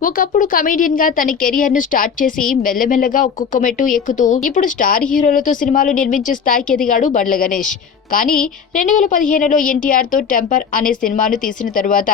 ఒకప్పుడు కమేడియన్ గా తన కెరియర్ ను స్టార్ట్ చేసి మెల్లమెల్లగా ఒక్కొక్క మెట్టు ఎక్కుతూ ఇప్పుడు స్టార్ హీరోలతో సినిమాలు నిర్మించే స్థాయికి ఎదిగాడు బండ్ల గణేష్. కానీ 2015లో ఎన్టీఆర్ తో టెంపర్ అనే సినిమాను తీసిన తరువాత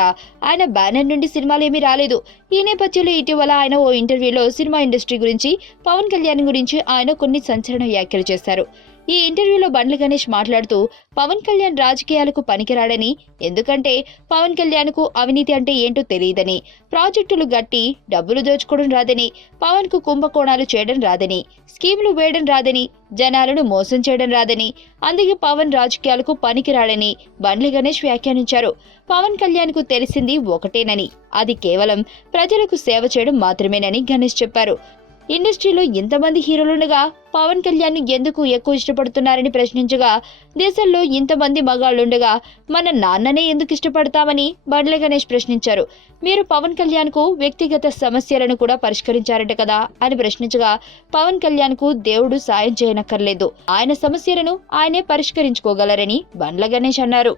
ఆయన బ్యానర్ నుండి సినిమాలేమీ రాలేదు. ఈ నేపథ్యంలో ఇటీవల ఆయన ఓ ఇంటర్వ్యూలో సినిమా ఇండస్ట్రీ గురించి, పవన్ కళ్యాణ్ గురించి ఆయన కొన్ని సంచలన వ్యాఖ్యలు చేశారు. ఈ ఇంటర్వ్యూలో బండ్ల గణేష్ మాట్లాడుతూ పవన్ కళ్యాణ్ రాజకీయాలకు పనికిరాడని, ఎందుకంటే పవన్ కళ్యాణ్ కు అవినీతి అంటే ఏంటో తెలియదని, ప్రాజెక్టులు గట్టి డబ్బులు దోచుకోవడం రాదని, పవన్ కు కుంభకోణాలు చేయడం రాదని, స్కీములు వేయడం రాదని, జనాలను మోసం చేయడం రాదని, అందుకే పవన్ రాజకీయాలకు పనికిరాడని బండ్ల గణేష్ వ్యాఖ్యానించారు. పవన్ కళ్యాణ్ కు తెలిసింది ఒకటేనని, అది కేవలం ప్రజలకు సేవ చేయడం మాత్రమేనని గణేష్ చెప్పారు. ఇండస్ట్రీలో ఇంతమంది హీరోలుండగా పవన్ కళ్యాణ్ ఎందుకు ఎక్కువ ఇష్టపడుతున్నారని ప్రశ్నించగా, దేశంలో ఇంతమంది మగాళ్లుండగా మన నాన్ననే ఎందుకు ఇష్టపడతామని బండ్ల గణేష్ ప్రశ్నించారు. మీరు పవన్ కళ్యాణ్ కు వ్యక్తిగత సమస్యలను కూడా పరిష్కరించారట కదా అని ప్రశ్నించగా, పవన్ కళ్యాణ్ కు దేవుడు సాయం చేయనక్కర్లేదు, ఆయన సమస్యలను ఆయనే పరిష్కరించుకోగలరని బండ్ల గణేష్ అన్నారు.